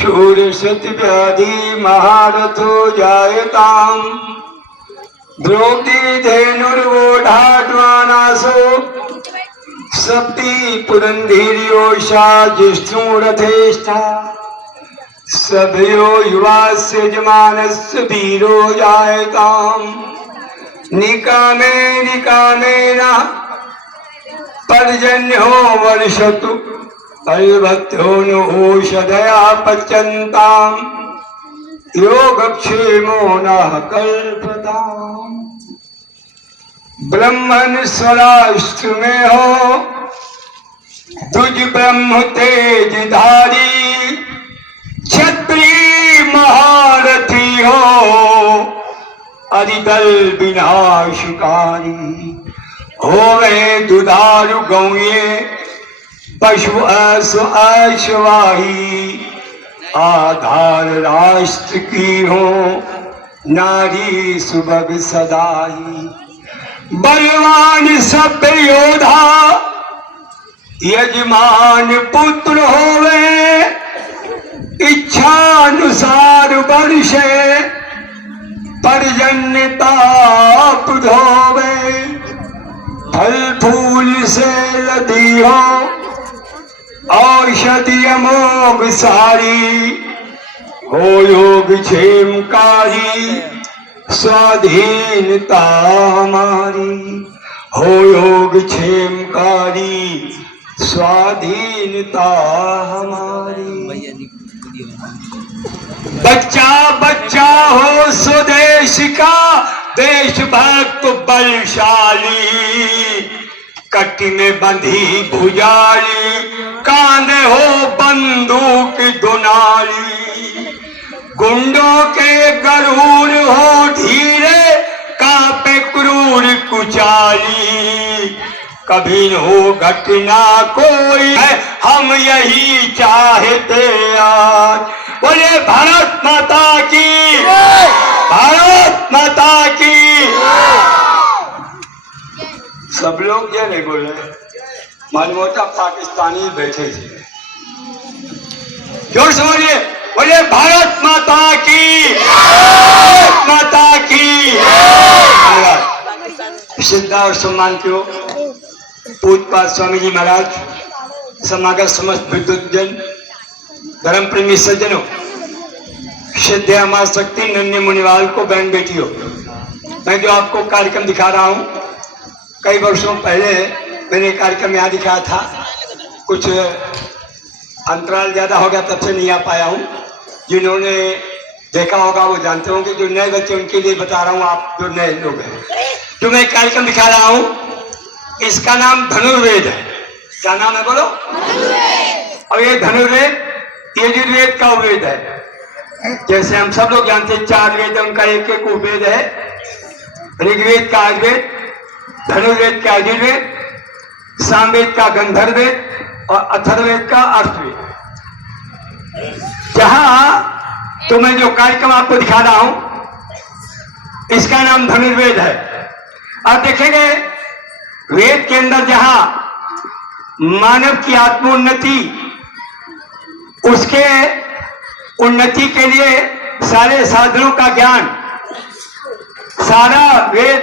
शूरशत व्याधि महारथो जायताम द्रौपदी धेनुर्वोढाड्वानासो सप्ति पुरंधीर्योषा जिष्णु रथेष्ठा सभयो युवास्य यजमानस्य वीरो जायताम निकामे निकामेन पर्जन्यो वर्षतु अल्भत्यो नो औषधया पच्यन्ताम योगक्षेमो न कल्पताम। ब्रह्मण स्वराष्ट्र में हो तुझ ब्रह्म तेज धारी क्षत्रिय महारथी हो अधिदल विनाशकारी होवे दुधारू गौये पशु अश्वाही आधार राष्ट्र की हो नारी सुबह सदाई बलवान सभ्य योधा यजमान पुत्र होवे इच्छानुसार वर्षे पर्जन्यताप धोवे फल फूल से लदी हो औषधि अमोघ सारी हो योग क्षेमकारी स्वाधीनता हमारी हो योग क्षेमकारी स्वाधीनता हमारी। बच्चा बच्चा हो स्वदेश का देशभक्त बलशाली कटी में बंधी भुजाली कांधे हो बंदूक दुनाली गुंडों के गरूर हो धीरे कांपे क्रूर कुचाली कभी न हो घटना कोई है हम यही चाहते आज। बोले भारत माता की भारत माता की। सब लोग ये नहीं बोले मालूम होता पाकिस्तानी बैठे थे। जोर से बोलिए बोले भारत माता की भारत माता की। श्रद्धा और सम्मान को पूजपाठ स्वामी जी महाराज समागत समस्त विद्वजन धर्म प्रेमी सज्जनों श्रद्धा मां शक्ति नन्हे मुनिवाल को बहन बेटियों मैं जो आपको कार्यक्रम दिखा रहा हूँ कई वर्षों पहले मैंने कार्यक्रम यहाँ दिखाया था कुछ अंतराल ज्यादा हो गया तब से नहीं आ पाया हूँ। जिन्होंने देखा होगा वो जानते होंगे जो नए बच्चे उनके लिए बता रहा हूँ आप जो नए लोग हैं जो मैं कार्यक्रम दिखा रहा हूँ इसका नाम धनुर्वेद है। क्या नाम है बोलो? और ये धनुर्वेद यजुर्वेद का वेद है। जैसे हम सब लोग जानते हैं 4 वेद है उनका एक एक उपवेद है। ऋग्वेद का आयुर्वेद धनुर्वेद का यजुर्वेद सामवेद का गंधर्वेद और अथर्ववेद का अर्थवेद। जहां तो मैं जो कार्यक्रम आपको दिखा रहा हूं इसका नाम धनुर्वेद है। आप देखेंगे वेद के अंदर जहां मानव की आत्मोन्नति उसके उन्नति के लिए सारे साधनों का ज्ञान सारा वेद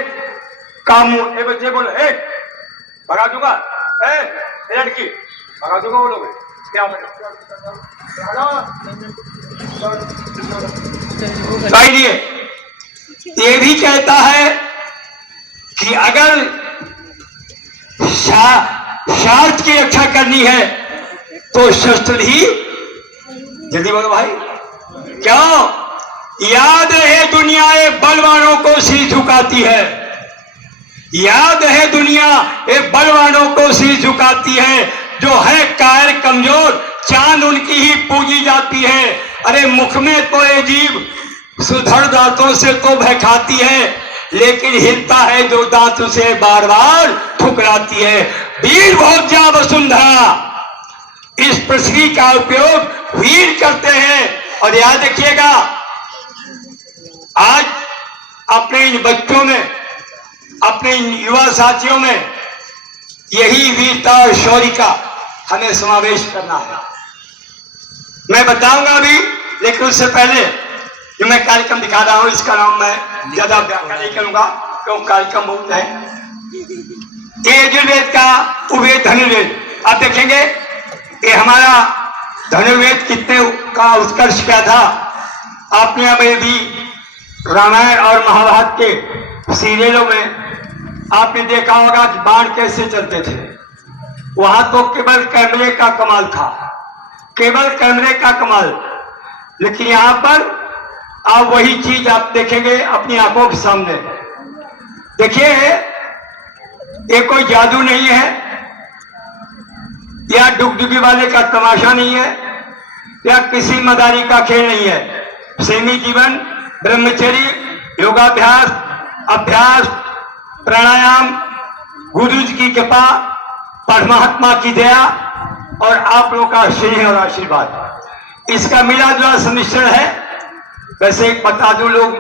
काम। बच्चे बोलो भगा दूंगा लड़की भगा दूंगा बोलोगे क्या लिए ये भी कहता है कि अगर स्वार्थ की रक्षा करनी है तो शस्त्र ही जल्दी बोलो भाई क्यों। याद है दुनिया ये बलवानों को सिर झुकाती है। याद है दुनिया ये बलवानों को सिर झुकाती है जो है कायर कमजोर चांद उनकी ही पूजी जाती है। अरे मुख में तो ये जीव सुधर दांतों से तो बहकाती है लेकिन हिलता है जो दांत उसे बार बार ठुकराती है। वीर भोज्या वसुंधरा इस पृथ्वी का उपयोग वीर करते हैं। और याद रखिएगा आज अपने इन बच्चों में अपने इन युवा साथियों में यही वीरता और शौर्य का हमें समावेश करना है। मैं बताऊंगा अभी लेकिन उससे पहले जो मैं कार्यक्रम दिखा रहा हूँ इसका नाम मैं ज्यादा व्याख्या नहीं करूंगा क्योंकि कार्यक्रम बहुत है। ये यजुर्वेद का उपवेद धनुर्वेद आप देखेंगे, ये हमारा धनुर्वेद कितने का उत्कर्ष क्या था। आपने अभी भी रामायण और महाभारत के सीरियलों में आपने देखा होगा कि बाण कैसे चलते थे। वहां तो केवल कैमरे का कमाल था, केवल कैमरे का कमाल। लेकिन यहां पर आप वही चीज आप देखेंगे अपनी आंखों के सामने। देखिए, ये कोई जादू नहीं है या डुगडुगी वाले का तमाशा नहीं है या किसी मदारी का खेल नहीं है। सेमी जीवन, ब्रह्मचर्य, योगाभ्यास, अभ्यास, प्राणायाम, गुरु जी की कृपा, परमात्मा की दया और आप लोगों का स्नेह और आशीर्वाद, इसका मिला जुला सम्मिश्रण है। वैसे एक बता दूं, लोग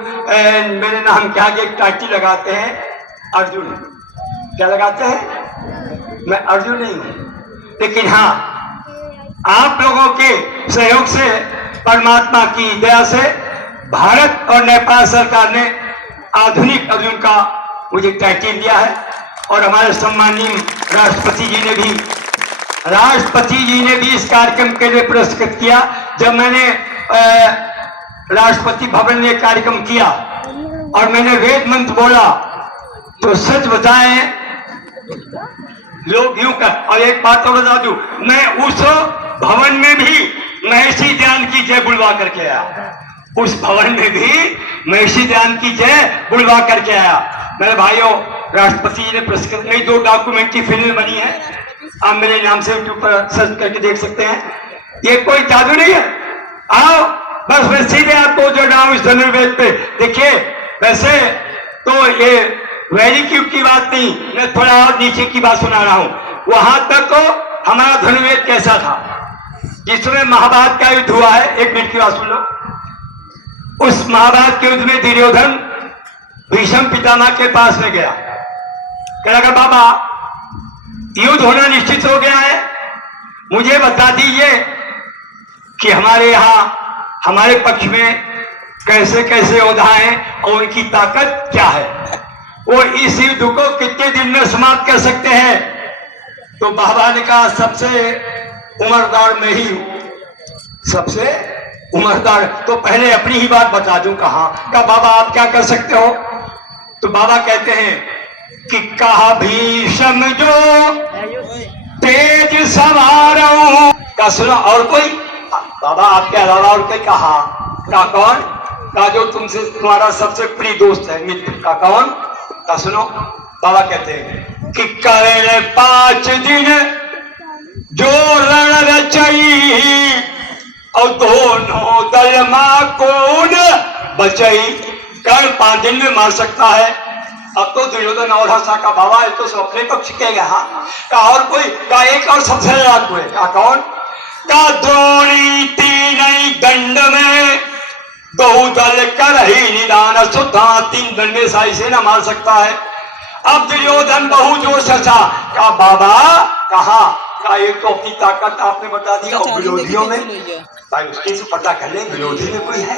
मेरे नाम के आगे एक टाइटल लगाते हैं अर्जुन। क्या लगाते हैं? मैं अर्जुन नहीं हूं, लेकिन हाँ, आप लोगों के सहयोग से, परमात्मा की दया से भारत और नेपाल सरकार ने आधुनिक अर्जुन का मुझे टाइटल दिया है। और हमारे सम्माननीय राष्ट्रपति जी ने भी इस कार्यक्रम के लिए पुरस्कृत किया। जब मैंने राष्ट्रपति भवन में कार्यक्रम किया और मैंने वेद मंत्र बोला तो सच बताएं लोग यूं कर। और एक बात तो बता दूं, मैं उस भवन में भी महर्षि ध्यान की जय बुलवा करके आया। उस भवन में भी महर्षि ध्यान की जय बुलवा करके आया। मेरे भाइयों, राष्ट्रपति जी ने पुरस्कृत में 2 डॉक्यूमेंट्री फिल्म बनी है, आप मेरे नाम से यूट्यूब पर सर्च करके देख सकते हैं। ये कोई जादू नहीं है। आओ, बस मैं सीधे आपको जो रहा हूं इस धनुर्वेद पे। देखिए, वैसे तो ये वैदिक युग की बात नहीं, मैं थोड़ा और नीचे की बात सुना रहा हूं। वहां तक तो हमारा धनुर्वेद कैसा था, जिसमें महाभारत का युद्ध हुआ है। 1 मिनट की बात सुन लो। उस महाभारत के युद्ध में दुर्योधन भीष्म पितामह के पास में गया, कह लगा बाबा युद्ध होना निश्चित हो गया है, मुझे बता दीजिए कि हमारे यहाँ हमारे पक्ष में कैसे कैसे योद्धा हैं और उनकी ताकत क्या है, वो इस युद्ध को कितने दिन में समाप्त कर सकते हैं। तो बाबा ने कहा सबसे उम्रदार मैं ही हूं, सबसे उम्रदार। तो पहले अपनी ही बात बता दूं। कहा बाबा आप क्या कर सकते हो? तो बाबा कहते हैं कि कहा भीष्म जो तेज सवारों का सुना। और कोई? बाबा आपके अलावा और कोई? कहा का कौन? का जो तुमसे तुम्हारा सबसे प्रिय दोस्त है, मित्र। का कौन? का सुनो। बाबा कहते हैं कि करें 5 दिन जो रण रचई और दोनों दल मां कौन बचई। कर 5 दिन में मार सकता है। अब तो दुर्योधन और हंसा का बाबा है तो सब अपने पक्ष के गया। का और कोई? का एक और सबसे याद हुए। का कौन? का द्रोणी 3 दंड में 2 दल कर ही निदान सुधा 3 दंड में साई से न मार सकता है। अब दुर्योधन बहु जोश था। का बाबा कहा का एक तो अपनी ताकत आपने बता दी और विरोधियों में भाई उसके से पता कर ले विरोधी में कोई है।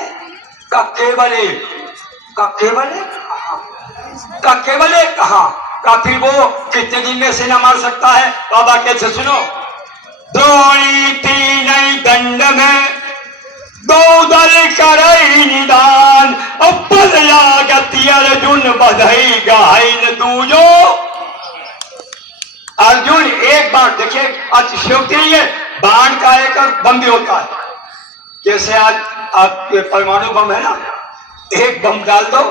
का केवल एक, का केवल एक, का केवल एक कहा। का फिर वो कितने दिन में सेना मार सकता है? बाबा कैसे सुनो। द्रोणी 3 दंड में 2 दल करई निदान पद लागती अर्जुन बधई गाइन दूजो। अर्जुन एक बार देखिए, अतिशयोक्ति नहीं है, बाण का एक बम भी होता है। जैसे आज आपके परमाणु बम है ना, एक बम डाल दो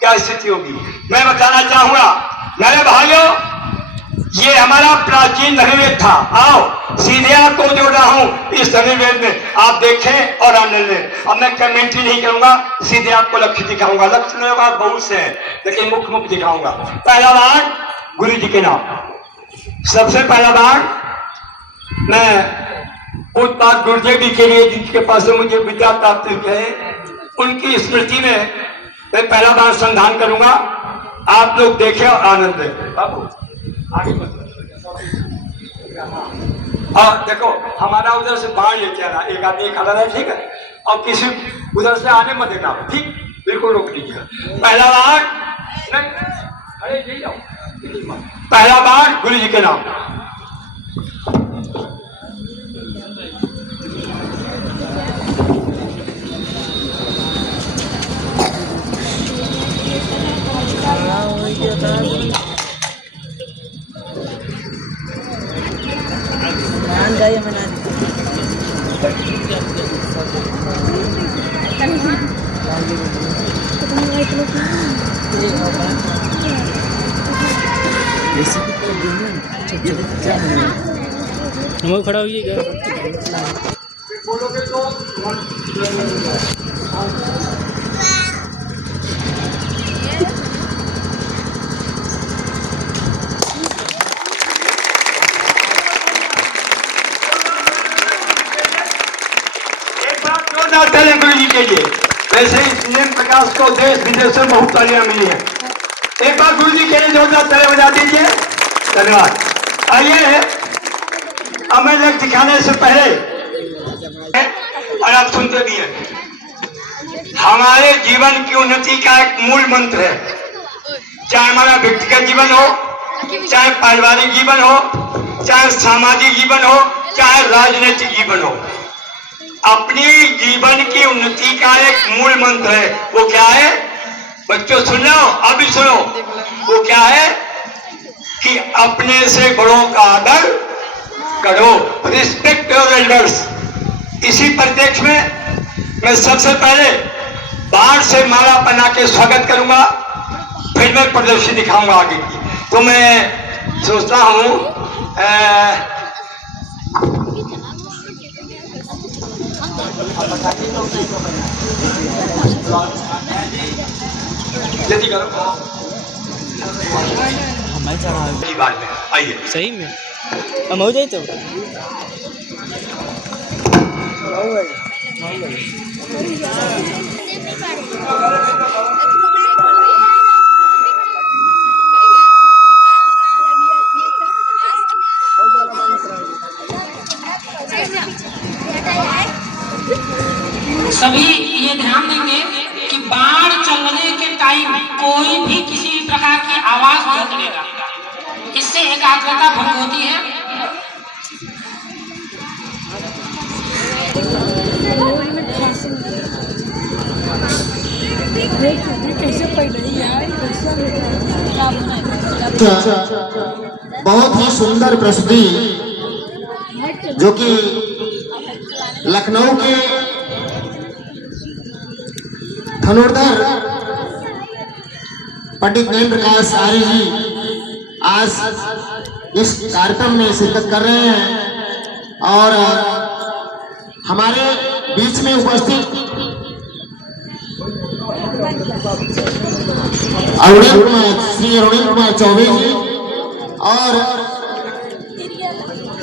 क्या स्थिति होगी। मैं बताना चाहूंगा मेरे भाइयों, ये हमारा प्राचीन धनुर्वेद था। आओ सीधे आपको जोड़ रहा हूं इस धनुर्वेद में, आप देखें और आनंद लें। अब मैं कमेंट्री नहीं करूंगा, सीधे आपको लक्ष्य दिखाऊंगा। लक्ष्य बात बहुत से हैं लेकिन मुख्य मुख्य दिखाऊंगा। पहला बाण गुरु जी के नाम। सबसे पहला बाण मैं उत्पाद गुरुदेव जी के लिए, जिनके पास से मुझे विद्या प्राप्त हुई है, उनकी स्मृति में मैं पहला बाण संधान करूंगा। आप लोग देखें और आनंद लें। बाबू आगे और देखो, हमारा उधर से बाण लेके आ रहा, एक आदमी खड़ा है, ठीक है। और किसी उधर से आने मत देना, ठीक? बिल्कुल रोक लीजिए। पहला बार नहीं, अरे यही जाओ। पहला बार गुरु जी के नाम। हम खड़ा होइएगा। बोलोगे तो चले गुरु जी के लिए। वैसे ही नेम प्रकाश को देश विदेश में बहुत तालियां मिली है। एक बार गुरु जी के लिए जोरदार तालियां बजा दीजिए। धन्यवाद। आइए, अब मैं लेख दिखाने से पहले और आप सुनते भी हैं, हमारे जीवन की उन्नति का एक मूल मंत्र है, चाहे हमारा व्यक्तिगत जीवन हो, चाहे पारिवारिक जीवन हो, चाहे सामाजिक जीवन हो, चाहे राजनीतिक जीवन हो, अपनी जीवन की उन्नति का एक मूल मंत्र है। वो क्या है? बच्चों सुन लो, अभी सुनो। वो क्या है? कि अपने से बड़ों का आदर करो, रिस्पेक्ट योर एल्डर्स। इसी परिप्रेक्ष्य में मैं सबसे पहले बाहर से माला पहना के स्वागत करूंगा, फिर मैं प्रदर्शन दिखाऊंगा आगे की। तो मैं सोचता हूं जल्दी करो की बात में। आइए, सही में हम हो जाए तो सभी ये ध्यान देंगे कि बाढ़ चलने के टाइम कोई भी किसी प्रकार की आवाज मत देगा, इससे एकाग्रता भंग होती है। बहुत ही सुंदर प्रस्तुति जो कि लखनऊ के धनुर्धर पंडित नेम प्रकाश आर्य जी आज इस कार्यक्रम में शिरकत कर रहे हैं और हमारे बीच में उपस्थित श्री अरुणिल कुमार चौबे जी और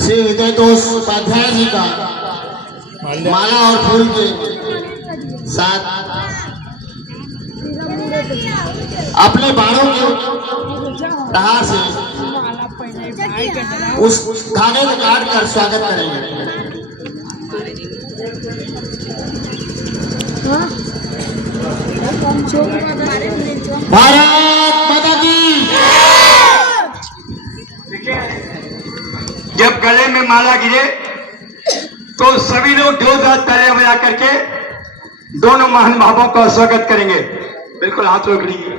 श्री हृदयतोष उपाध्याय जी का माला और फूल के साथ अपने बाणों के धार से उस धागे को काट कर स्वागत करेंगे। भारत माता की। जब गले में माला गिरे तो सभी लोग जोरदार तालियां बजा करके दोनों महान भावों का स्वागत करेंगे। बिल्कुल हाथ रोक लीजिए।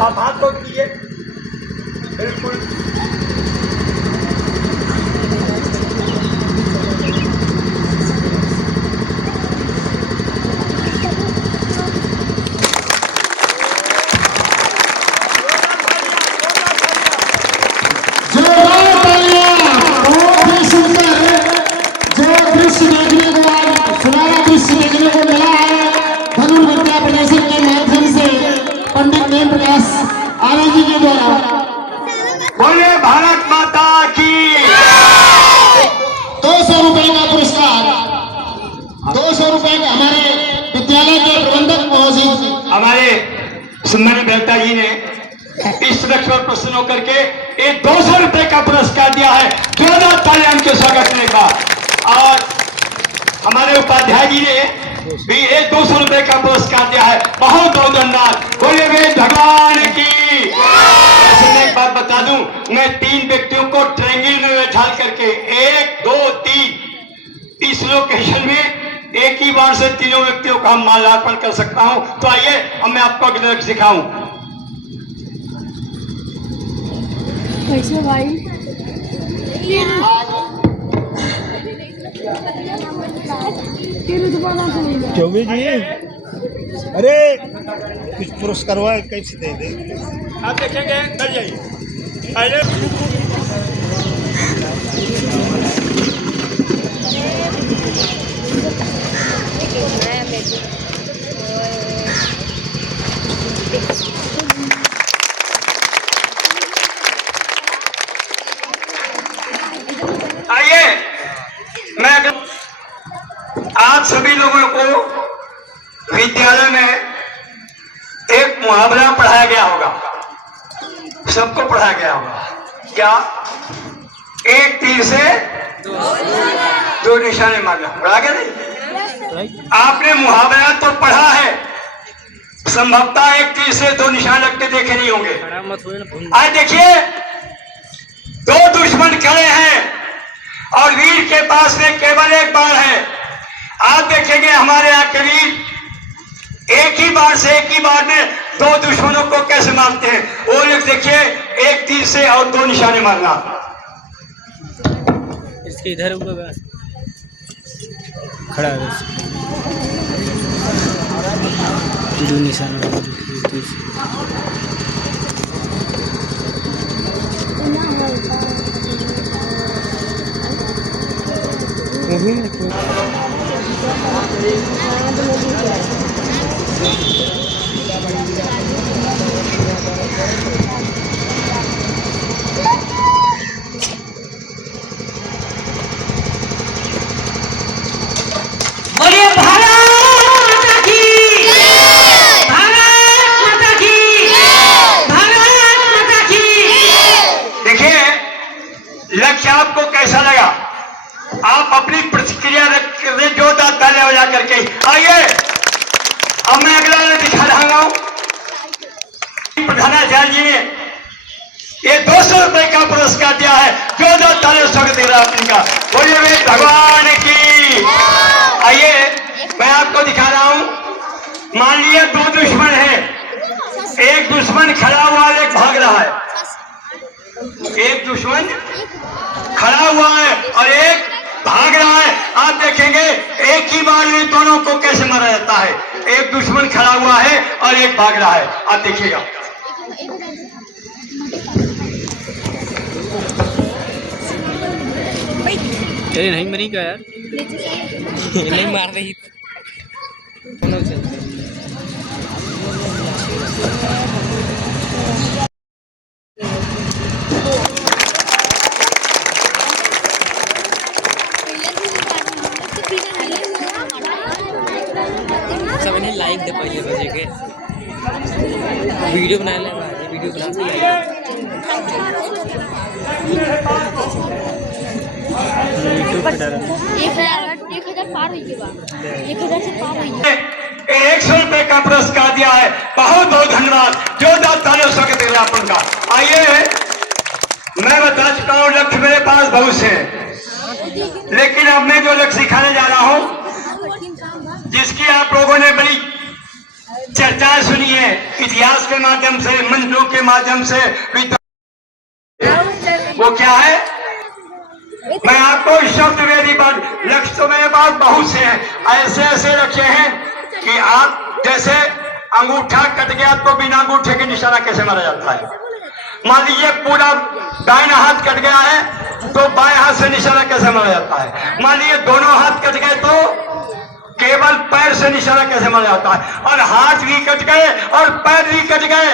आप हाथ रोक लीजिए। बिल्कुल पंडित नेम प्रकाश आर्य जी के द्वारा। बोले भारत माता की। 200 रुपए का पुरस्कार, 200 रुपए का हमारे विद्यालय के प्रबंधक महोदय हमारे सुंदरी बेहता जी ने इस लक्ष्य पर प्रसन्न होकर के एक 200 रुपए का पुरस्कार दिया है। जोरदार तालियां उनके स्वागत करने का। और हमारे उपाध्याय जी ने भी एक 200 रुपए का पुरस्कार दिया है। बहुत बहुत धन्यवाद। बोले वेद भगवान की। ऐसे मैं एक बात बता दूं, मैं 3 व्यक्तियों को ट्रेंगल में बैठा करके 1 2 3 इस लोकेशन में एक ही बार से तीनों व्यक्तियों का हम माल्यार्पण कर सकता हूं। तो आइए अब मैं आपको अगले सिखाऊं। कैसे भाई चौबे जी, अरे कुछ पुरस्कार हुआ है, कैसे दे दे आप देखेंगे, कर जाइए। आइए मैं आप सभी लोगों को विद्यालय में एक मुहावरा पढ़ाया गया होगा, सबको पढ़ाया गया होगा। क्या? एक तीर से 2 निशाने मारना। पढ़ा गया नहीं? आपने मुहावरा तो पढ़ा है, संभवतः एक तीर से 2 निशान लगते देखे नहीं होंगे। आज देखिए, 2 दुश्मन खड़े हैं और वीर के पास में केवल एक बाण है। आप देखेंगे हमारे यहाँ के वीर एक ही बार में 2 दुश्मनों को कैसे मारते हैं। वो लोग देखिए, एक तीर से और 2 निशाने मारना। इसके इधर होगा खड़ा है, 2 निशान बोलिए भारत माता की, भारत माता की, भारत माता की। देखिए, लक्ष्य आपको कैसा लगा? आप अपनी प्रतिक्रिया जोरदार तालियां बजा करके आइए। अब मैं अगला दिखा रहा हूं। प्रधानाचार्य जी ने ये 200 रुपए का पुरस्कार दिया है। जोरदार तालियों से स्वागत दे रहा हूं इनका। बोलिए वेद भगवान की। आइए मैं आपको दिखा रहा हूं। मान लीजिए 2 दुश्मन है, एक दुश्मन खड़ा हुआ है, एक भाग रहा है। एक दुश्मन खड़ा हुआ है और एक भाग रहा है। आप देखेंगे एक ही बार में दोनों को कैसे मारा जाता है। एक दुश्मन खड़ा हुआ है और एक भाग रहा है। आप देखिएगा। अरे नहीं मरी का यार, नहीं मार रही। सब ने लाइक दे पहले बजे के वीडियो बना ले, वीडियो बना के यूट्यूब पे डाला। 1000 पार हुई के बाद 1000 से पार हुई है। 100 रुपए का पुरस्कार दिया है। बहुत बहुत धन्यवाद। जोरदार तालियों से स्वागत है आप उनका। आइए मैं बता चुका हूं, लक्ष्य मेरे पास बहुत से हैं, लेकिन अब मैं जो लक्ष्य सिखाने जा रहा हूं, जिसकी आप लोगों ने बड़ी चर्चाएं सुनी है, इतिहास के माध्यम से, मंत्रों के माध्यम से, वो क्या है? मैं आपको शब्द वेदी पर लक्ष्य तो मेरे पास बहुत से हैं। ऐसे ऐसे लक्ष्य हैं कि आप जैसे अंगूठा कट गया तो बिना अंगूठे के निशाना कैसे मारा जाता है। मान लीजिए पूरा दाहिना हाथ कट गया है तो बाएं हाथ से निशाना कैसे मारा जाता है। मान लीजिए दोनों हाथ कट गए तो केवल पैर से निशाना कैसे मारा जाता है। और हाथ भी कट गए और पैर भी कट गए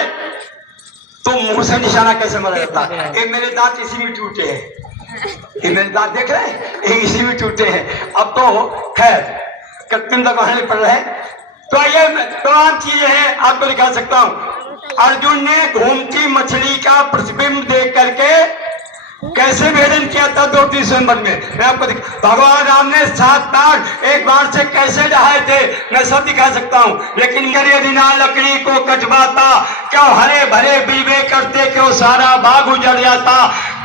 तो मुंह से निशाना कैसे मारा जाता है। ये मेरे दांत इसी में टूटे हैं, ये मेरे दांत देख रहे हैं, ये इसी में टूटे हैं। अब तो खैर कटने तक वहां पड़ रहे हैं। तो ये तमाम चीजें हैं, आपको दिखा सकता हूं। अर्जुन ने घूमती कैसे भेदन किया था 2 दिसंबर में, मैं आपको भगवान राम ने 7 बार एक बार से कैसे डहाए थे, मैं सब दिखा सकता हूँ। लेकिन मेरे बिना लकड़ी को कटवाता, क्यों हरे भरे बिलवे करते, क्यों सारा बाग उजड़ जाता।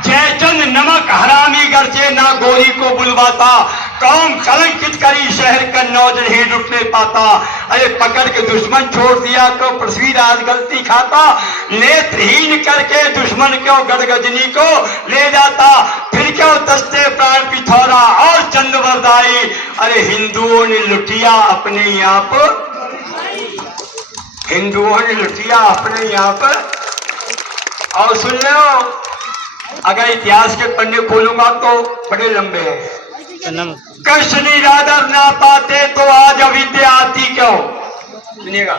जयचंद नमक हरामी गरजे ना गोरी को बुलवाता, कौम कलंकित करी शहर का नौज नहीं लुटने पाता। अरे पकड़ के दुश्मन छोड़ दिया तो पृथ्वीराज गलती खाता, नेत्रहीन करके दुश्मन क्यों गड़गजनी को ले जाता, फिर क्यों दस्ते प्राण पिथौरा और चंद वरदाई। अरे हिंदुओं ने लुटिया अपने यहाँ पर, हिंदुओं ने लुटिया अपने यहाँ पर। और सुन लो, अगर इतिहास के पन्ने खोलूंगा तो बड़े लंबे हैं। कृष्ण निरादर ना पाते तो आज अविद्या आती क्यों, सुनिएगा।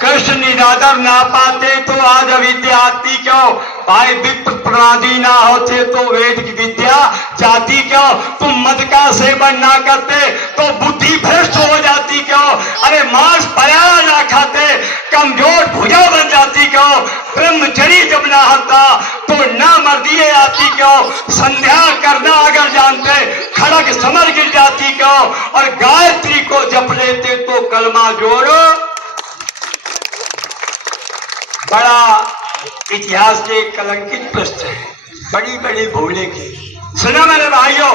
कृष्ण निरादर ना पाते तो आज अविद्या आती क्यों, भाई विप्र प्रणादी ना होते तो वेद की विद्या जाती क्यों, तुम मद का सेवन ना करते तो बुद्धि भ्रष्ट हो जाती क्यों, अरे मांस पराया ना खाते कमजोर भुजा बन जाती क्यों, ब्रह्मचरी जब ना होता तो ना मर्दिये आती क्यों, संध्या करना अगर जानते खड़ग समर गिर जाती क्यों, और गायत्री को जप लेते तो कलमा जोड़ो। बड़ा इतिहास के कलंकित पृष्ठ है, बड़ी बड़ी भूलें की। सुना मेरे भाइयों,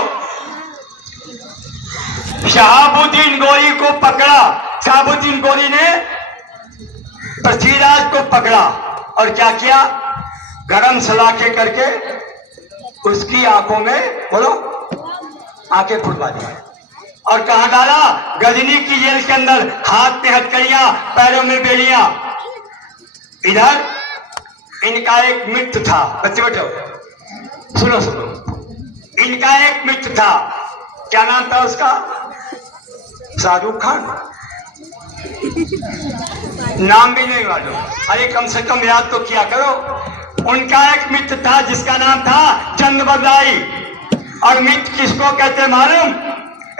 शहाबुद्दीन गोरी को पकड़ा, शहाबुद्दीन गोरी ने पृथ्वीराज को पकड़ा और क्या किया, गरम सलाखे करके उसकी आंखों में, बोलो, आंखें फुटवा दी और कहां डाला, गजनी की जेल के अंदर। हाथ में हथकड़ियां, पैरों में बेड़ियां। इधर इनका एक मित्र था, बच्चे बैठो सुनो सुनो, इनका एक मित्र था, क्या नाम था उसका, शाहरुख खान, नाम भी नहीं मालूम, अरे कम से कम याद तो किया करो। उनका एक मित्र था जिसका नाम था चंद्रबरदाई, और मित्र किसको कहते मालूम,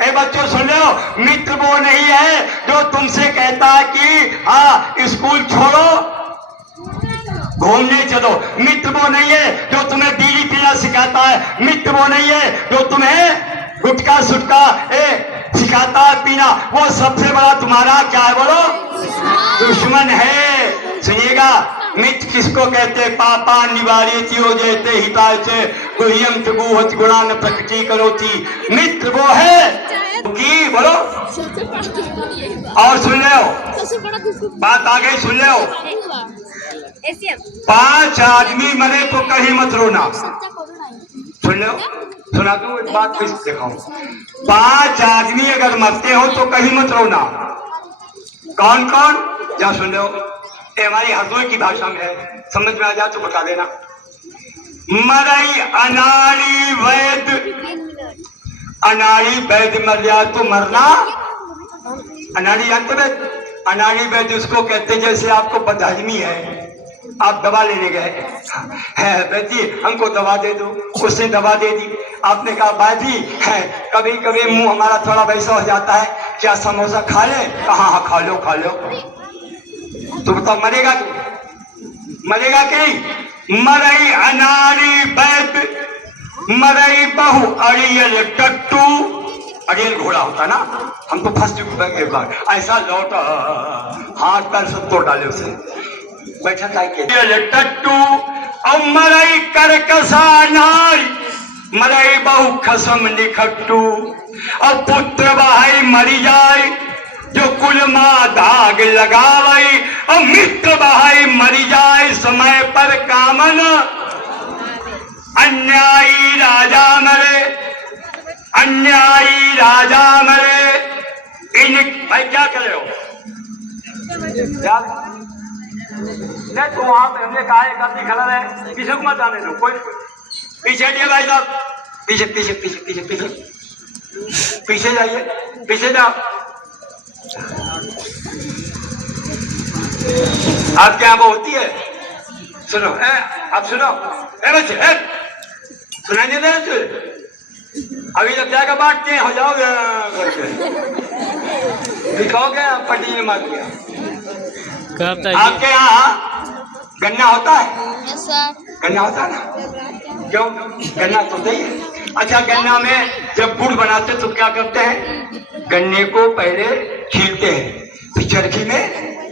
ए बच्चों सुन लो, मित्र वो नहीं है जो तुमसे कहता है कि हाँ स्कूल छोड़ो घूमने चलो, मित्र वो नहीं है जो तुम्हें बीड़ी पीना सिखाता है, मित्र वो नहीं है जो तुम्हें गुटखा सुटका सिखाता है पीना, वो सबसे बड़ा तुम्हारा क्या है बोलो, दुश्मन है। सुनिएगा, मित्र किसको कहते, पापा निवारित हो जेते हिताय से गुह्यम त्रिभुवत गुणान प्रकृति करोती, मित्र वो है कि बोलो। और सुन लो, बात आ गई, सुन लो, 5 आदमी मरे तो कहीं मत रोना, सुन लो, सुना दूं एक बात फिर दिखाऊं, 5 आदमी अगर मरते हो तो कहीं मत रोना। कौन कौन, क्या सुन लो, ये हमारी हरदोई की भाषा में है, समझ में आ जाए तो बता देना। मरई अनाड़ी वैद, अनाड़ी वैद मर जाए तो मरना, अनाड़ी जानते वैद, अनाड़ी वैद उसको कहते जैसे आपको बदहजमी है, आप दवा लेने गए है, बेटी हमको दवा दे दो, उसने दवा दे दी, आपने कहा बाजी है, कभी कभी मुंह हमारा थोड़ा वैसा हो जाता है, क्या समोसा खा ले, कहा हाँ खा लो खा लो, तो बताओ मरेगा तू, मरेगा कहीं। मरई अनाड़ी बैद मरई बहु अड़ियल टट्टू, अड़ियल घोड़ा होता ना, हम तो फंस चुके एक बार, ऐसा लौटा हाथ पैर सब तोड़ डाले उसे, बैठा था टट्टू। और मरई करकसा नारी, मरई बहु खसम निखट्टू, और पुत्र भाई मरी जाए जो कुल माँ दाग लगावई, और मित्र भाई मरी जाए समय पर कामन, अन्यायी राजा मरे, अन्यायी राजा मरे। इन भाई क्या कर रहे हो, क्या नहीं तो वहां पे हमने कहा एक आदमी खड़ा है, पीछे को मत जाने दो, कोई पीछे नहीं भाई साहब, पीछे पीछे पीछे पीछे पीछे पीछे जाइए, पीछे जाओ। आपके यहाँ वो होती है, सुनो आप सुनो, बच्चे सुनाई नहीं दे तुझे, अभी जब जाएगा बांटते हो जाओगे दिखाओगे पट्टी ने मार दिया। आपके यहाँ गन्ना होता है, यस सर, गन्ना होता है ना, क्यों? गन्ना तो नहीं है। अच्छा, गन्ना में जब गुड़ बनाते तो क्या करते हैं? गन्ने को पहले छीलते हैं, फिर चरखी में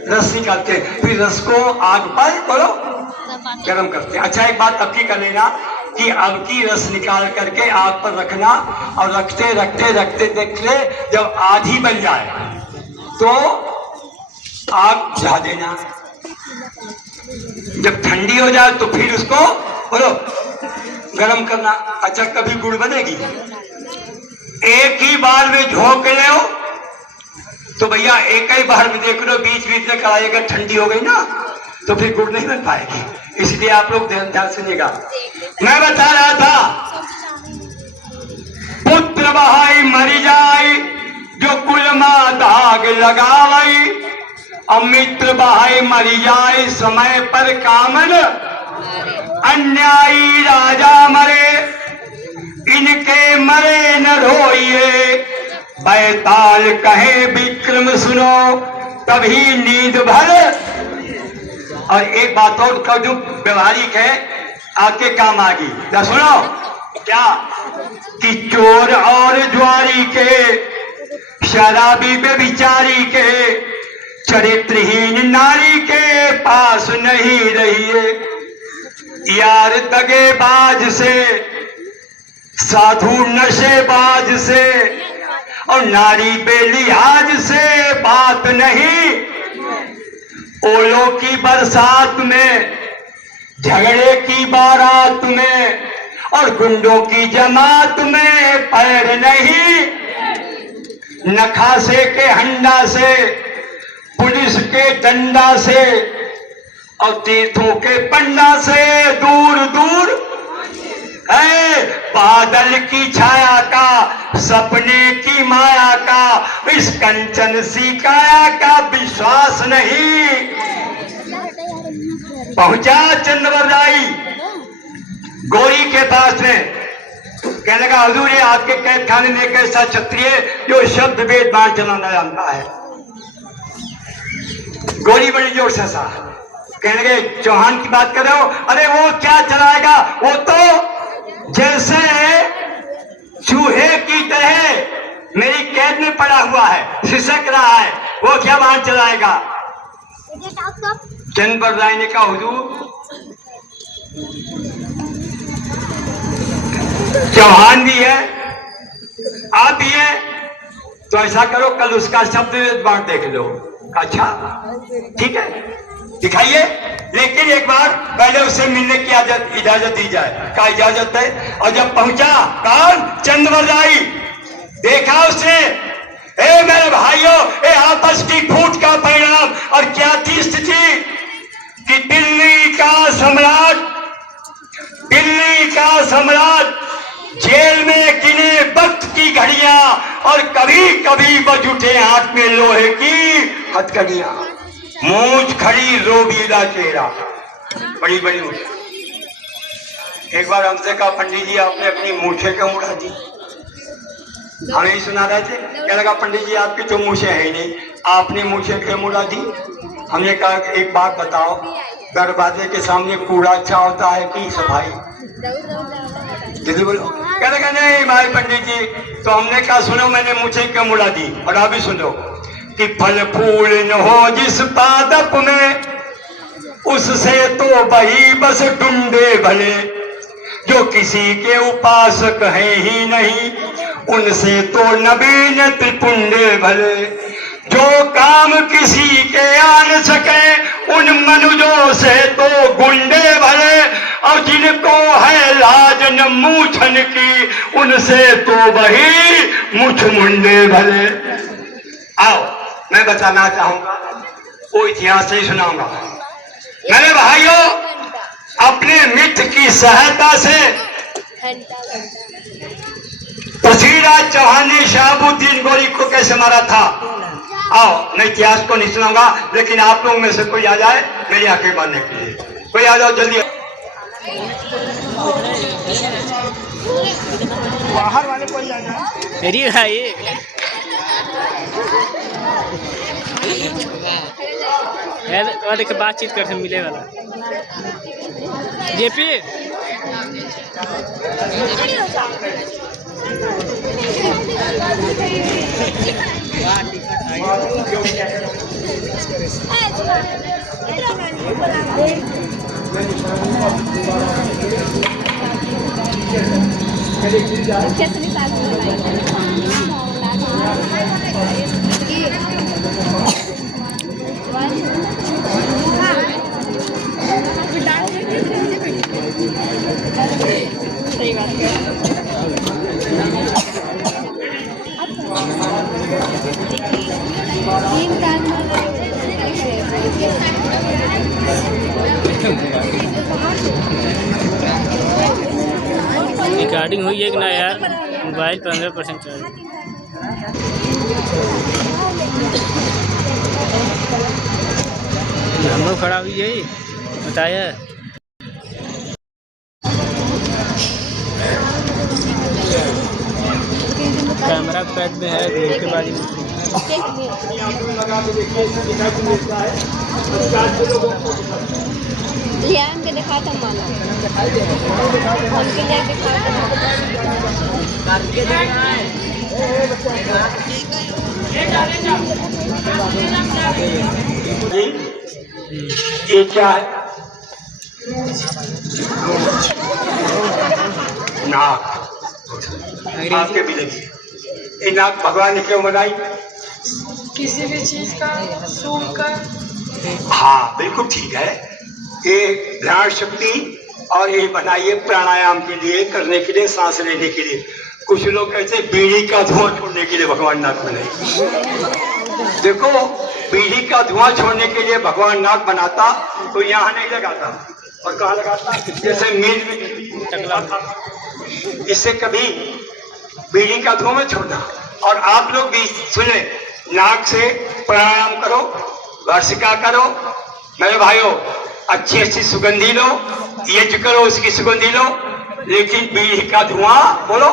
रस निकालते हैं, फिर रस को आग पर बोलो गर्म करते हैं। अच्छा, एक बात अब की कर लेना कि अब की रस निकाल करके आग पर रखना, और रखते रखते रखते देखते जब आधी बन जाए तो आग बुझा देना। जब ठंडी हो जाए तो फिर उसको बोलो गरम करना। अच्छा, कभी गुड़ बनेगी? एक ही बार में झोंक ले हो तो भैया एक ही बार में देख लो, बीच बीच में कढ़ाई अगर ठंडी हो गई ना तो फिर गुड़ नहीं बन पाएगी। इसलिए आप लोग ध्यान सुनिएगा। मैं बता रहा था, पुत्र बहाई मरी जाए जो कुल मां दाग लगावई, अमित्र बहाई मरी जाए समय पर कामन, अन्यायी राजा मरे इनके मरे न रोइए, बैताल कहे विक्रम सुनो तभी नींद भर। और एक बात और कह दूं, व्यवहारिक है, आपके काम आ गई। ना सुनो क्या कि चोर और ज्वारी के, शराबी बेविचारी के, चरित्रहीन नारी के पास नहीं रहिए, यार दगेबाज से, साधु नशेबाज से, और नारी बेलिहाज से बात नहीं। ओलों की बरसात में, झगड़े की बारात में, और गुंडों की जमात में पैर नहीं। नखासे के हंडा से, पुलिस के डंडा से, और तीर्थों के पंडा से दूर दूर है। बादल की छाया का, सपने की माया का, इस कंचन सी काया का विश्वास नहीं। पहुंचा चंद्रवरदाई गोरी के पास में, कहने लगा हुजूर ये आपके कैद खाने में एक ऐसा क्षत्रिय जो शब्द वेद बाण चलाना जानता है। गोरी बड़ी जोर से सा कहने लगे चौहान की बात कर रहे हो? अरे वो क्या चलाएगा, वो तो जैसे चूहे की तरह मेरी कैद में पड़ा हुआ है, सिसक रहा है, वो क्या बाण चलाएगा? चंद्रवरदाई ने कहा हुजूर चौहान भी है, आप भी है, तो ऐसा करो कल उसका शब्द बाण देख लो। अच्छा ठीक है, दिखाइए, लेकिन एक बार पहले उसे मिलने की इजाजत दी जाए। क्या इजाजत है? और जब पहुंचा कौन? चंद्रवरदाई, देखा उसने, ए मेरे भाइयों, ए आपस की फूट का परिणाम। और क्या थी स्थिति कि दिल्ली का सम्राट जेल में गिने वक्त की घड़ियां, और कभी कभी बज उठे हाथ में लोहे की हथकड़ियां, मूंछ खड़ी रोबीला चेहरा, बड़ी बड़ी मूंछ। एक बार हमसे कहा पंडित जी आपने अपनी मूछे क्यों उड़ा दी? हमें ही सुना रहे थे, क्या लगा पंडित जी आपकी तो मूछे है ही नहीं, आपने मूछे क्यों उड़ा दी? हमने कहा एक बात बताओ, दरवाजे के सामने कूड़ा अच्छा होता है कि सफाई? जल्दी बोलो। क्या लगा नहीं भाई पंडित जी, तो हमने कहा सुनो मैंने मूछे क्यों उड़ा दी, और आप भी सुनो कि फल फूल न हो जिस पादप में, उससे तो वही बस डुंडे भले, जो किसी के उपासक है ही नहीं, उनसे तो नबीन त्रिपुंडे भले, जो काम किसी के आ न सके उन मनुजों से तो गुंडे भले, और जिनको है लाज न मूछन की उनसे तो वही मुछ मुंडे भले। आओ मैं बताना चाहूंगा, वो इतिहास नहीं सुनाऊंगा। मेरे भाइयों, अपने मित्र की सहायता से पृथ्वीराज चौहान ने शहाबुद्दीन गोरी को कैसे मारा था। आओ मैं इतिहास को नहीं सुनाऊंगा, लेकिन आप लोगों में से कोई आ जाए मेरी आंखें मारने के लिए, कोई आ जाओ जल्दी। बाहर वाले कोई आ जाए। मेरी भाई देख बातचीत करते मिले वाला जेपी सही बात है। रिकॉर्डिंग हुई है कि ना यार? Mobile 15% charge. हम लोग खड़ा हुई है बताया। कैमरा पैड में है उसके बाद लियाम के दिखा था माला उनके लिए दिखा ये क्या है? नाक आपके भी लगी। ये नाक भगवान ने क्यों बनाई? किसी भी चीज का सूंघ कर। हाँ बिल्कुल ठीक है। ये ध्यान शक्ति और ये बनाइए प्राणायाम के लिए, करने के लिए, सांस लेने के लिए। कुछ लोग कहते हैं बीड़ी का धुआं छोड़ने के लिए भगवान नाक बनाई। देखो बीड़ी का धुआं छोड़ने के लिए भगवान नाक बनाता तो यहाँ नहीं लगाता, और कहाँ लगाता? जैसे मील में इससे कभी बीड़ी का धुआं मत छोड़ना। और आप लोग भी सुने, नाक से प्राणायाम करो, वर्षिका करो मेरे भाइयों, अच्छी अच्छी सुगंधी लो, यज्ञ करो उसकी सुगंधी लो, लेकिन बीड़ी का धुआं बोलो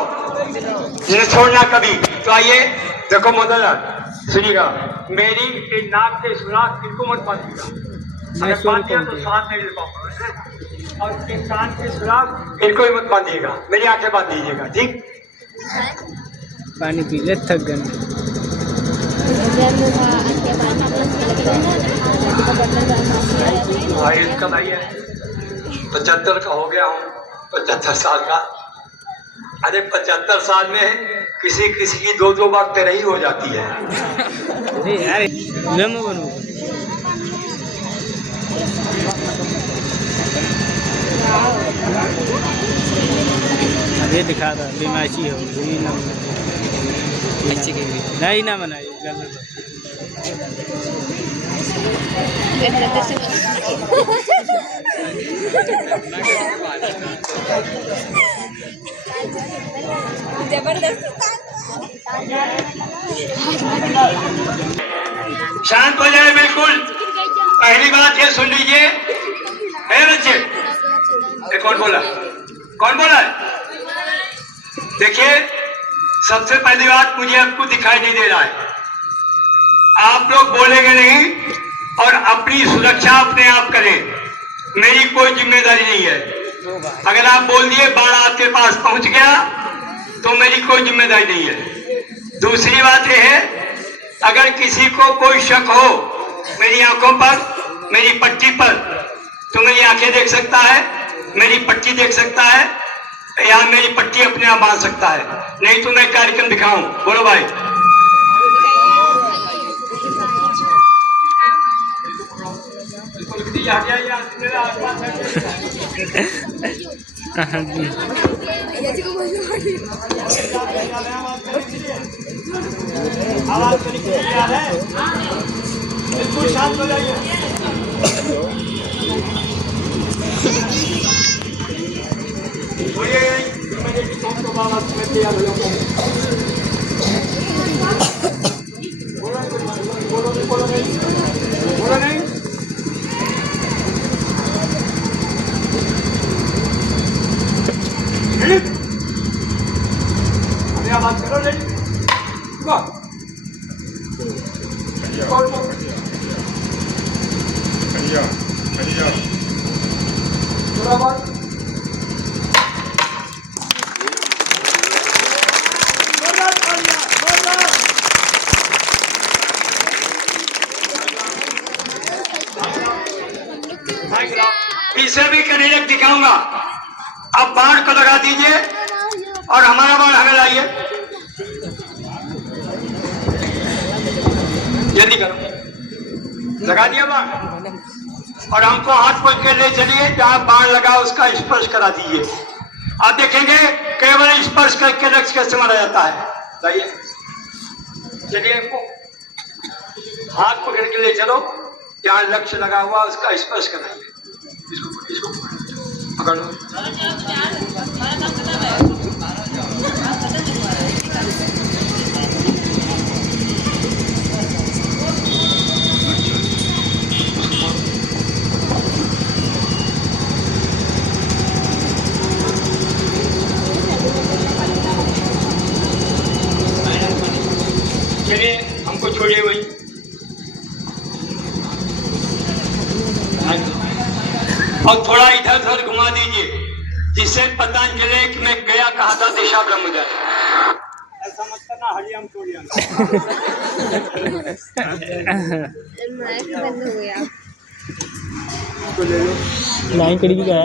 न छोड़ना कभी। तो आइए देखो मोदलाल सुनिएगा, मेरी नाक के सुराख इनको मत बांधिएगा, अगर बांध दिया तो सांस नहीं ले पाऊंगा। और कान के सुराख इनको ही मत बांधिएगा, मेरी आंखें बांध दीजिएगा, ठीक? पानी पी ले, थक गए। भाई इसका भाई है 75 का हो गया हूँ, 75 साल का। अरे 75 साल में किसी किसी की दो बार तेरही हो जाती है। अरे यार बनू ये दिखा दो बीमाची हो नहीं ना बनाई जबरदस्त। शांत हो जाए बिल्कुल। पहली बात ये सुन लीजिए, बच्चे कौन बोला? कौन बोला? देखिए सबसे पहली बात, मुझे आपको दिखाई नहीं दे रहा है, आप लोग बोलेंगे नहीं और अपनी सुरक्षा अपने आप करें, मेरी कोई जिम्मेदारी नहीं है। अगर आप बोल दिए बाढ़ आपके पास पहुंच गया तो मेरी कोई जिम्मेदारी नहीं है। दूसरी बात यह है, अगर किसी को कोई शक हो मेरी आंखों पर, मेरी पट्टी पर, तो मेरी आंखें देख सकता है, मेरी पट्टी देख सकता है, या मेरी पट्टी अपने आप बांध सकता है। नहीं तो मैं कार्यक्रम दिखाऊं। बोलो भाई। बिल्कुल शांत हो जाइए। बोलो नहीं। बात करो नहीं। प्रेरक दिखाऊंगा। अब बाण को लगा दीजिए और हमारा बाण हमें लाइए। जल्दी करो, लगा दिया बाण और हमको हाथ पकड़ के ले चलिए, जहां बाण लगा उसका स्पर्श करा दीजिए। आप देखेंगे केवल स्पर्श करके लक्ष्य कैसे मारा जाता है। लाइए, चलिए, हाथ पकड़ के ले चलो, जहां लक्ष्य लगा हुआ उसका स्पर्श कराइए। इसको पकड़ लो। चलिए, हमको छोड़िए वही। और थोड़ा इधर उधर घुमा दीजिए, जिससे पता चले कि मैं गया कहा था दिशा ब्रह्म जाए। ऐसा मत करना, हरियाम छोड़िया। माइक बंद हो गया। लाइन कड़ी भी गया।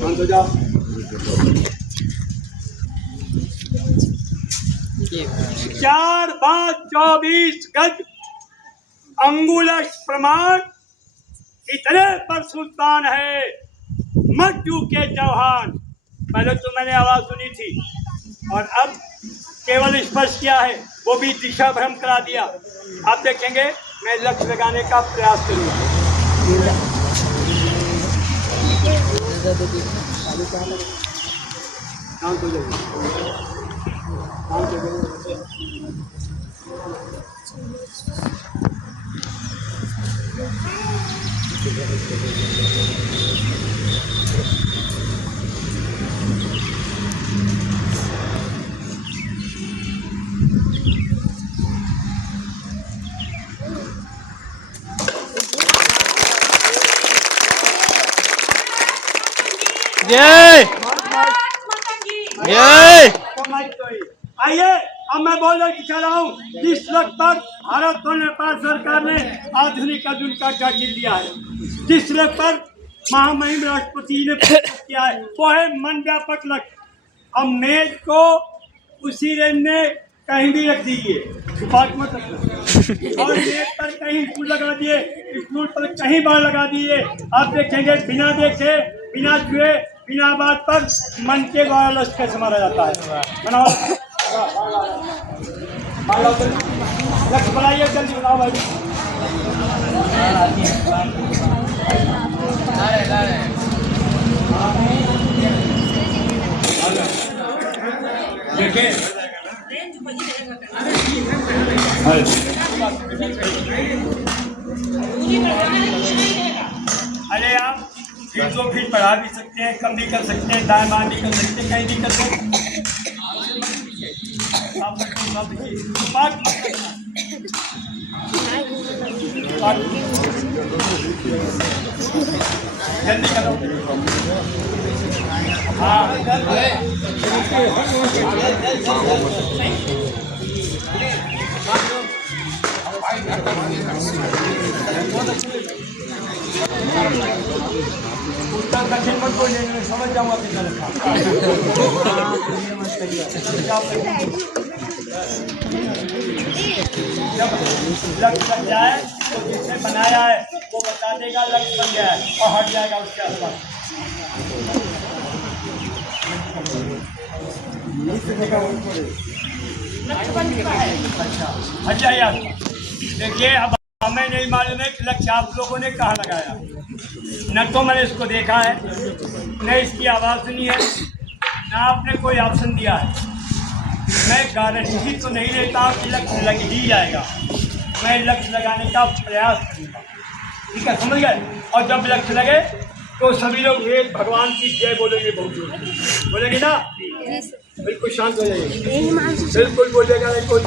बंद हो जाओ। 4/24 गज अंगुलश प्रमाण, इतने पर सुल्तान है मट्टू के चौहान। पहले तो मैंने आवाज सुनी थी और अब केवल स्पर्श किया है, वो भी दिशा भ्रम करा दिया। आप देखेंगे मैं लक्ष्य लगाने का प्रयास करूंगा। जय जय। आइए, अब मैं बोलना चाह रहा हूँ, जिस वक्त पर भारत और नेपाल सरकार ने आधुनिक अर्जुन का टाइटल दिया है, जिस वक्त पर महामहिम राष्ट्रपति ने किया है, वो है मन व्यापक लक्ष्य। अब मेज को उसी रेंज में कहीं भी रख दीजिए, बात मत रखना। और मेज पर कहीं स्टूल लगा दिए, स्टूल पर कहीं बार लगा दिए। आप देखेंगे बिना देखे, बिना छुए, बिना बात पर मन के द्वारा लक्ष्य कैसे मारा जाता है। बनाओ, लक्ष्य बनाइए, जल्दी बनाओ भाई। देखिए, अरे आप 100 फीट बढ़ा भी सकते हैं, कम भी कर सकते हैं, दाएं बाएं भी कर सकते हैं, कहीं भी कर सकते हैं। जल्दी करो। हाँ, उत्तर दक्षिण मत बोलिए, मैं समझ जाऊंगा कितना रखा। जब लक्ष्य बन जाए तो जिसने बनाया है वो बता देगा लक्ष्य बन गया है और हट जाएगा उसके आसपास। अच्छा, हट जाइए आसपास। देखिए, अब हमें नहीं मालूम है कि लक्ष्य आप लोगों ने कहाँ लगाया। न तो मैंने इसको देखा है, न इसकी आवाज़ सुनी है, न आपने कोई ऑप्शन दिया है। मैं गारंटी तो नहीं लेता कि लक्ष्य लग ही जाएगा, मैं लक्ष्य लगाने का प्रयास करूँगा। ठीक है, समझ गए। और जब लक्ष्य लगे तो सभी लोग एक भगवान की जय बोलेंगे, बहुत जोर बोलेंगे ना। बिल्कुल शांत हो जाइए, बिल्कुल बोलेगा नहीं कोई।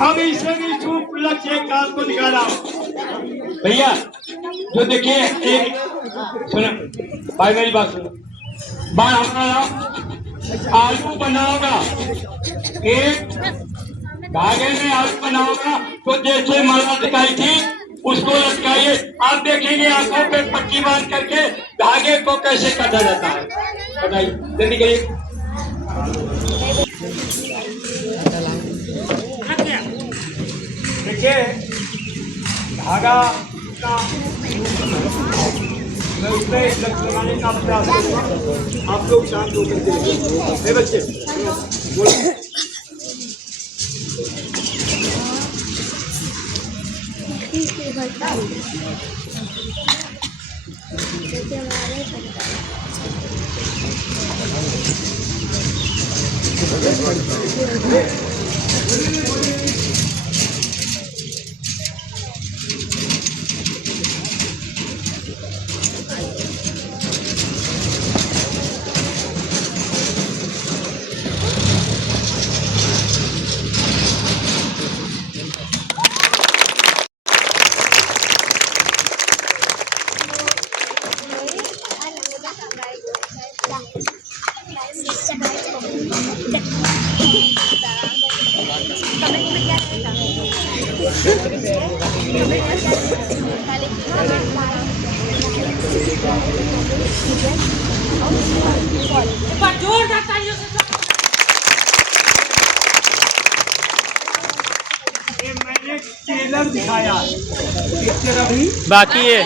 अब इसमें भी छूट लक्ष्य एक बात को दिखा रहा हूँ भैया, जो देखिए एक सुनो भाई, मेरी बात सुनो। बार हमारा आलू बनाओगा, एक धागे में आलू बनाओगा तो जैसे माला दिखाई थी उसको लटकाइए। आप देखेंगे आंखों पे पट्टी बांध करके धागे को कैसे काटा जाता है। बताइए जल्दी करिए। देखिए धागा का मैं उसमें लक्ष्य लगाने का प्रयास करूँगा। आप लोग शांत होकर के बच्चे बोलो। ये मैंने ट्रेलर दिखाया है, पिक्चर अभी बाकी है।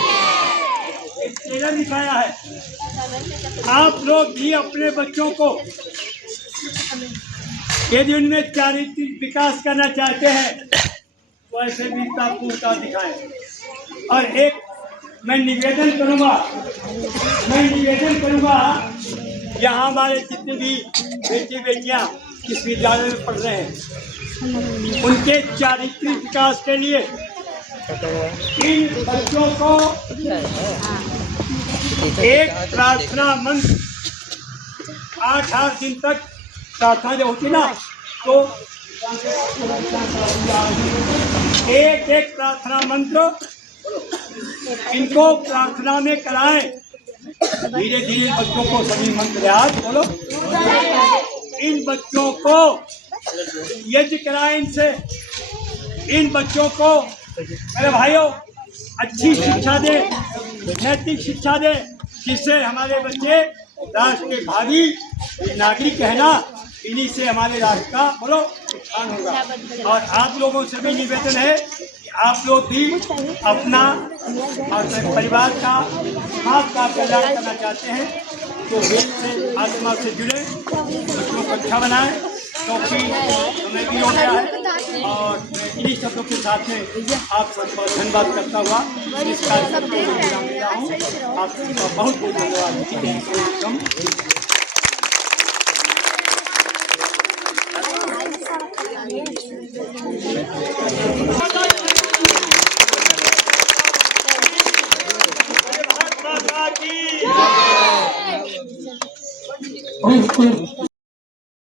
एक ट्रेलर दिखाया है। आप लोग भी अपने बच्चों को यदि उनमें चारित्रिक विकास करना चाहते हैं वैसे भी पूर्णता दिखाएं। और एक मैं निवेदन करूंगा यहाँ हमारे जितने भी बेटे बेटियां इस विद्यालय में पढ़ रहे हैं उनके चारित्रिक विकास के लिए इन बच्चों को एक प्रार्थना मंत्र 8 दिन तक प्रार्थना जब होती ना तो एक प्रार्थना मंत्र इनको प्रार्थना में कराएं। धीरे धीरे बच्चों को सभी मंत्र याद बोलो। इन बच्चों को यज्ञ कराएं, इनसे इन बच्चों को मेरे भाइयों अच्छी शिक्षा दे, नैतिक शिक्षा दे, जिससे हमारे बच्चे राष्ट्र के भावी नागरिक है ना, इन्हीं से हमारे राष्ट्र का बोलो उत्थान होगा। और आप लोगों से भी निवेदन है कि आप लोग भी अपना और परिवार का समाज का कल्याण करना चाहते हैं तो वेद से आत्मा से जुड़े, बच्चों को अच्छा बनाएं, क्योंकि समय भी हो गया है। और मैं इन्हीं शब्दों के साथ में आप सबका धन्यवाद करता हुआ इस कार्यक्रम को विराम देता हूँ। आप सबका बहुत बहुत धन्यवाद। और